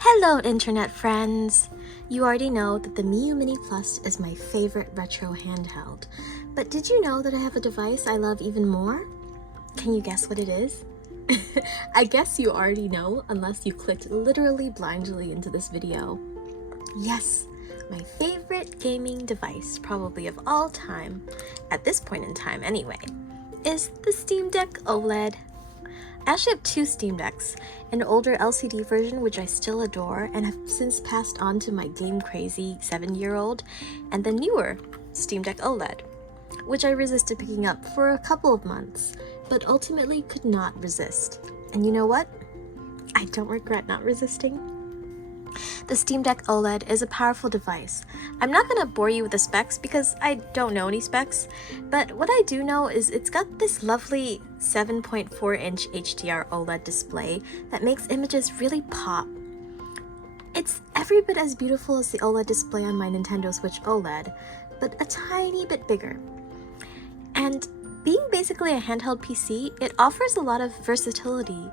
Hello internet friends! You already know that the Miyoo Mini Plus is my favorite retro handheld, but did you know that I have a device I love even more? Can you guess what it is? I guess you already know unless you clicked literally blindly into this video. Yes, my favorite gaming device, probably of all time, at this point in time anyway, is the Steam Deck OLED. I actually have two Steam Decks, an older LCD version which I still adore and have since passed on to my game-crazy 7-year-old, and the newer Steam Deck OLED, which I resisted picking up for a couple of months, but ultimately could not resist. And you know what? I don't regret not resisting. The Steam Deck OLED is a powerful device. I'm not going to bore you with the specs because I don't know any specs, but what I do know is it's got this lovely 7.4-inch HDR OLED display that makes images really pop. It's every bit as beautiful as the OLED display on my Nintendo Switch OLED, but a tiny bit bigger. And being basically a handheld PC, it offers a lot of versatility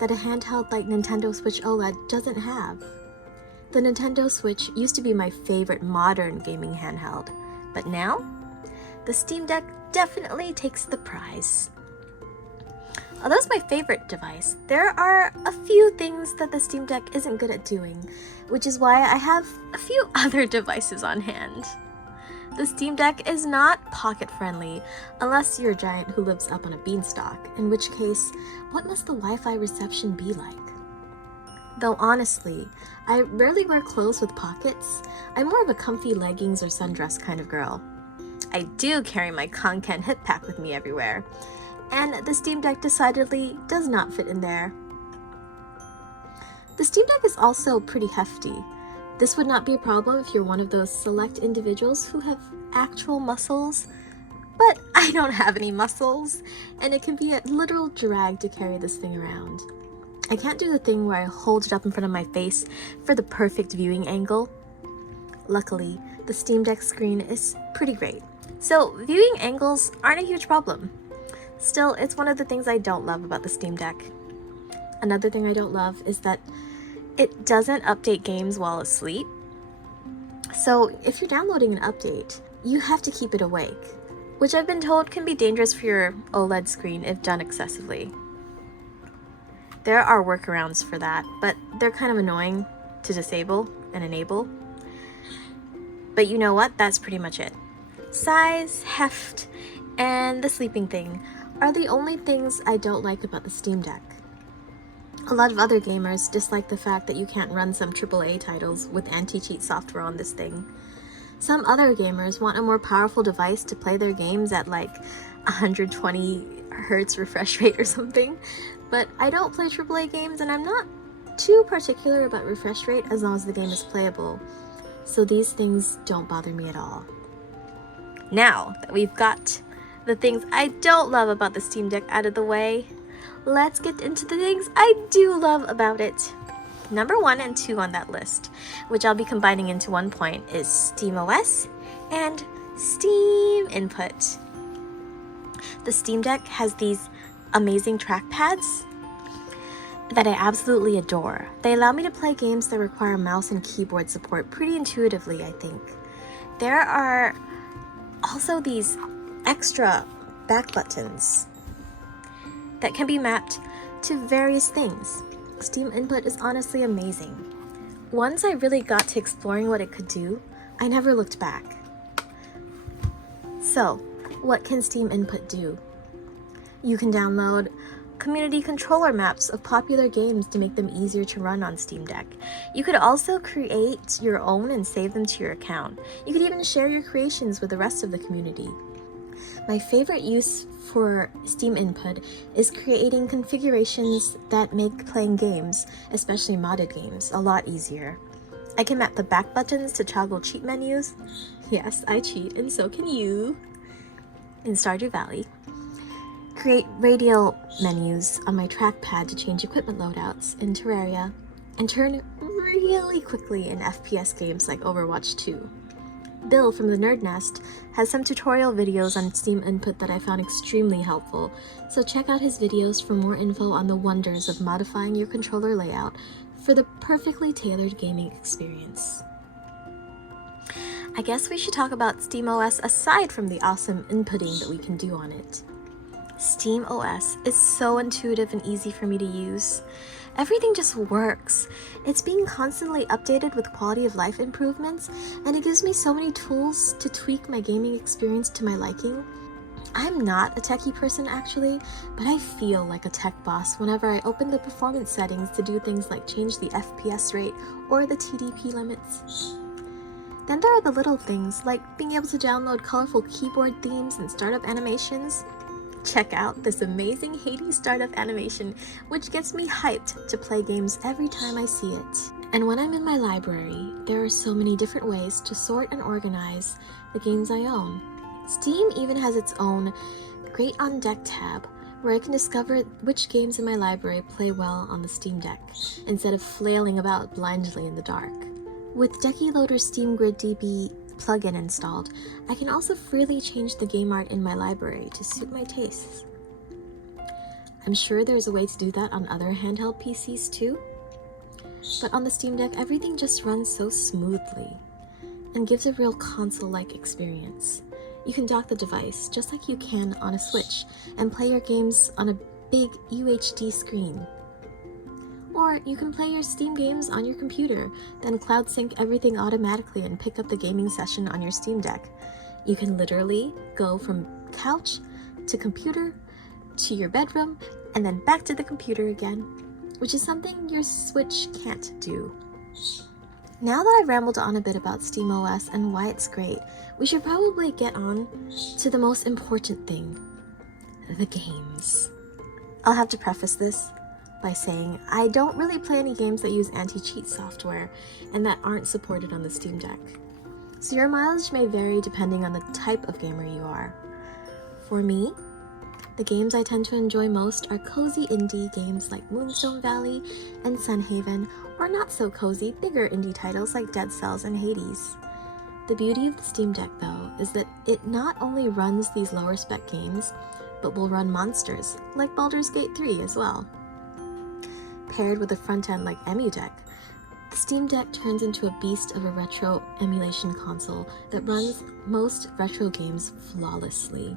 that a handheld like Nintendo Switch OLED doesn't have. The Nintendo Switch used to be my favorite modern gaming handheld, but now, the Steam Deck definitely takes the prize. Although it's my favorite device, there are a few things that the Steam Deck isn't good at doing, which is why I have a few other devices on hand. The Steam Deck is not pocket-friendly, unless you're a giant who lives up on a beanstalk, in which case, what must the Wi-Fi reception be like? Though honestly, I rarely wear clothes with pockets. I'm more of a comfy leggings or sundress kind of girl. I do carry my Conken hip pack with me everywhere, and the Steam Deck decidedly does not fit in there. The Steam Deck is also pretty hefty. This would not be a problem if you're one of those select individuals who have actual muscles, but I don't have any muscles, and it can be a literal drag to carry this thing around. I can't do the thing where I hold it up in front of my face for the perfect viewing angle. Luckily, the Steam Deck screen is pretty great, so viewing angles aren't a huge problem. Still, it's one of the things I don't love about the Steam Deck. Another thing I don't love is that it doesn't update games while asleep. So if you're downloading an update, you have to keep it awake, which I've been told can be dangerous for your OLED screen if done excessively. There are workarounds for that, but they're kind of annoying to disable and enable. But you know what? That's pretty much it. Size, heft, and the sleeping thing are the only things I don't like about the Steam Deck. A lot of other gamers dislike the fact that you can't run some AAA titles with anti-cheat software on this thing. Some other gamers want a more powerful device to play their games at like 120 Hz refresh rate or something, but I don't play AAA games and I'm not too particular about refresh rate as long as the game is playable, so these things don't bother me at all. Now that we've got the things I don't love about the Steam Deck out of the way, let's get into the things I do love about it. Number 1 and 2 on that list, which I'll be combining into one point, is SteamOS and Steam Input. The Steam Deck has these amazing trackpads that I absolutely adore. They allow me to play games that require mouse and keyboard support pretty intuitively, I think. There are also these extra back buttons that can be mapped to various things. Steam Input is honestly amazing. Once I really got to exploring what it could do, I never looked back. So, what can Steam Input do? You can download community controller maps of popular games to make them easier to run on Steam Deck. You could also create your own and save them to your account. You could even share your creations with the rest of the community. My favorite use for Steam Input is creating configurations that make playing games, especially modded games, a lot easier. I can map the back buttons to toggle cheat menus. Yes, I cheat, and so can you. In Stardew Valley. Create radial menus on my trackpad to change equipment loadouts in Terraria, and turn really quickly in FPS games like Overwatch 2. Bill from the Nerd Nest has some tutorial videos on Steam Input that I found extremely helpful, so check out his videos for more info on the wonders of modifying your controller layout for the perfectly tailored gaming experience. I guess we should talk about SteamOS aside from the awesome inputting that we can do on it. SteamOS is so intuitive and easy for me to use. Everything just works. It's being constantly updated with quality of life improvements, and it gives me so many tools to tweak my gaming experience to my liking. I'm not a techie person actually, but I feel like a tech boss whenever I open the performance settings to do things like change the FPS rate or the TDP limits. Then there are the little things like being able to download colorful keyboard themes and startup animations. Check out this amazing Hades startup animation, which gets me hyped to play games every time I see it. And when I'm in my library, there are so many different ways to sort and organize the games I own. Steam even has its own Great on Deck tab, where I can discover which games in my library play well on the Steam Deck, instead of flailing about blindly in the dark. With Decky Loader's Steam Grid DB plugin installed, I can also freely change the game art in my library to suit my tastes. I'm sure there's a way to do that on other handheld PCs too, but on the Steam Deck everything just runs so smoothly and gives a real console-like experience. You can dock the device just like you can on a Switch and play your games on a big UHD screen. Or you can play your Steam games on your computer, then cloud sync everything automatically and pick up the gaming session on your Steam Deck. You can literally go from couch to computer to your bedroom and then back to the computer again, which is something your Switch can't do. Now that I've rambled on a bit about SteamOS and why it's great, we should probably get on to the most important thing, the games. I'll have to preface this by saying I don't really play any games that use anti-cheat software and that aren't supported on the Steam Deck, so your mileage may vary depending on the type of gamer you are. For me, the games I tend to enjoy most are cozy indie games like Moonstone Valley and Sunhaven, or not so cozy, bigger indie titles like Dead Cells and Hades. The beauty of the Steam Deck though is that it not only runs these lower spec games, but will run monsters like Baldur's Gate 3 as well. Paired with a front end like EmuDeck, the Steam Deck turns into a beast of a retro emulation console that runs most retro games flawlessly.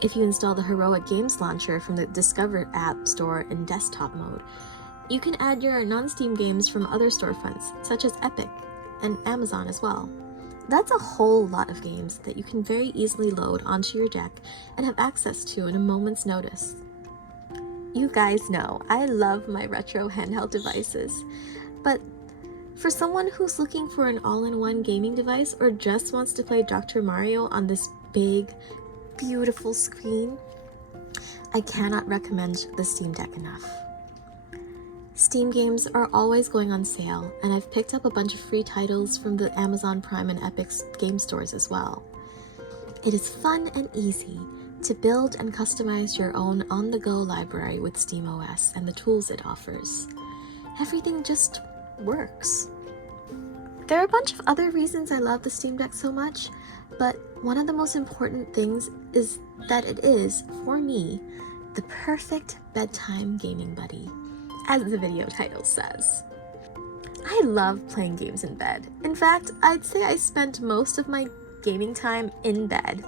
If you install the Heroic Games Launcher from the Discover app store in desktop mode, you can add your non-Steam games from other storefronts, such as Epic and Amazon as well. That's a whole lot of games that you can very easily load onto your deck and have access to in a moment's notice. You guys know I love my retro handheld devices, but for someone who's looking for an all-in-one gaming device or just wants to play Dr. Mario on this big, beautiful screen, I cannot recommend the Steam Deck enough. Steam games are always going on sale, and I've picked up a bunch of free titles from the Amazon Prime and Epic game stores as well. It is fun and easy to build and customize your own on-the-go library with SteamOS and the tools it offers. Everything just works. There are a bunch of other reasons I love the Steam Deck so much, but one of the most important things is that it is, for me, the perfect bedtime gaming buddy, as the video title says. I love playing games in bed. In fact, I'd say I spent most of my gaming time in bed.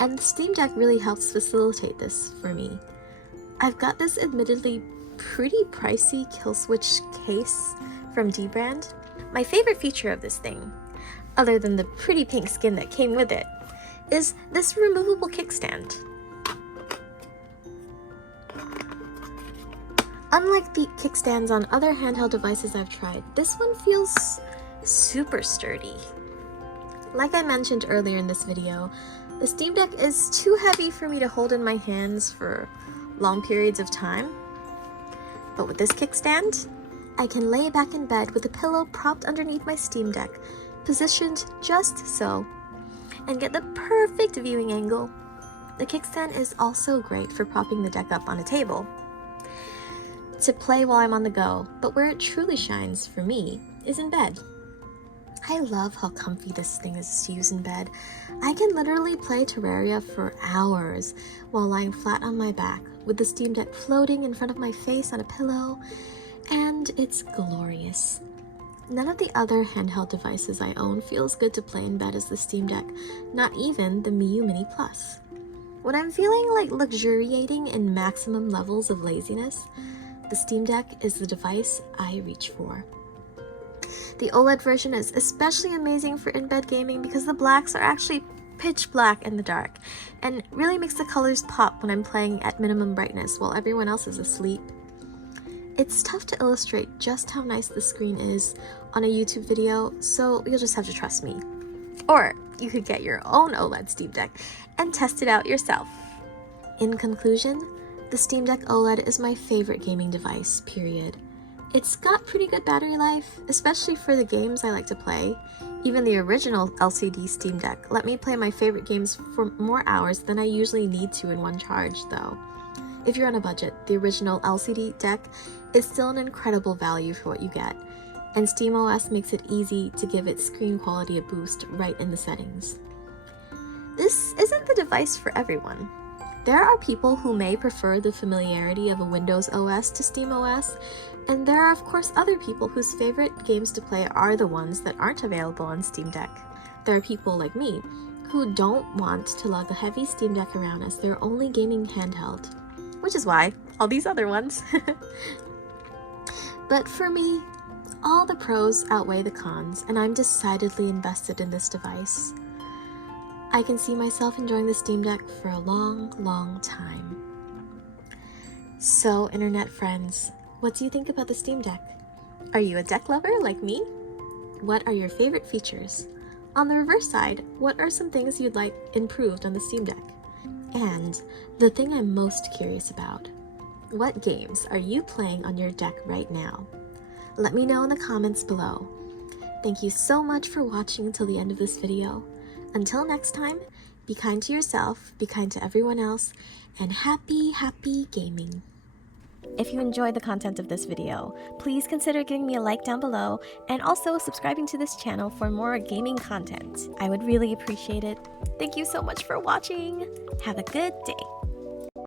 And the Steam Deck really helps facilitate this for me. I've got this admittedly pretty pricey kill switch case from D-Brand. My favorite feature of this thing, other than the pretty pink skin that came with it, is this removable kickstand. Unlike the kickstands on other handheld devices I've tried, this one feels super sturdy. Like I mentioned earlier in this video, the Steam Deck is too heavy for me to hold in my hands for long periods of time. But with this kickstand, I can lay back in bed with a pillow propped underneath my Steam Deck, positioned just so, and get the perfect viewing angle. The kickstand is also great for propping the deck up on a table to play while I'm on the go, but where it truly shines for me is in bed. I love how comfy this thing is to use in bed. I can literally play Terraria for hours while lying flat on my back, with the Steam Deck floating in front of my face on a pillow, and it's glorious. None of the other handheld devices I own feels good to play in bed as the Steam Deck, not even the Miyoo Mini Plus. When I'm feeling like luxuriating in maximum levels of laziness, the Steam Deck is the device I reach for. The OLED version is especially amazing for in-bed gaming because the blacks are actually pitch black in the dark, and really makes the colors pop when I'm playing at minimum brightness while everyone else is asleep. It's tough to illustrate just how nice the screen is on a YouTube video, so you'll just have to trust me. Or you could get your own OLED Steam Deck and test it out yourself. In conclusion, the Steam Deck OLED is my favorite gaming device, period. It's got pretty good battery life, especially for the games I like to play. Even the original LCD Steam Deck let me play my favorite games for more hours than I usually need to in one charge, though. If you're on a budget, the original LCD deck is still an incredible value for what you get, and SteamOS makes it easy to give its screen quality a boost right in the settings. This isn't the device for everyone. There are people who may prefer the familiarity of a Windows OS to SteamOS, and there are of course other people whose favorite games to play are the ones that aren't available on Steam Deck. There are people like me who don't want to lug a heavy Steam Deck around as their only gaming handheld, which is why all these other ones. But for me, all the pros outweigh the cons, and I'm decidedly invested in this device. I can see myself enjoying the Steam Deck for a long, long time. So, internet friends, what do you think about the Steam Deck? Are you a deck lover like me? What are your favorite features? On the reverse side, what are some things you'd like improved on the Steam Deck? And the thing I'm most curious about, what games are you playing on your deck right now? Let me know in the comments below. Thank you so much for watching until the end of this video. Until next time, be kind to yourself, be kind to everyone else, and happy gaming. If you enjoyed the content of this video, please consider giving me a like down below and also subscribing to this channel for more gaming content. I would really appreciate it. Thank you so much for watching. Have a good day.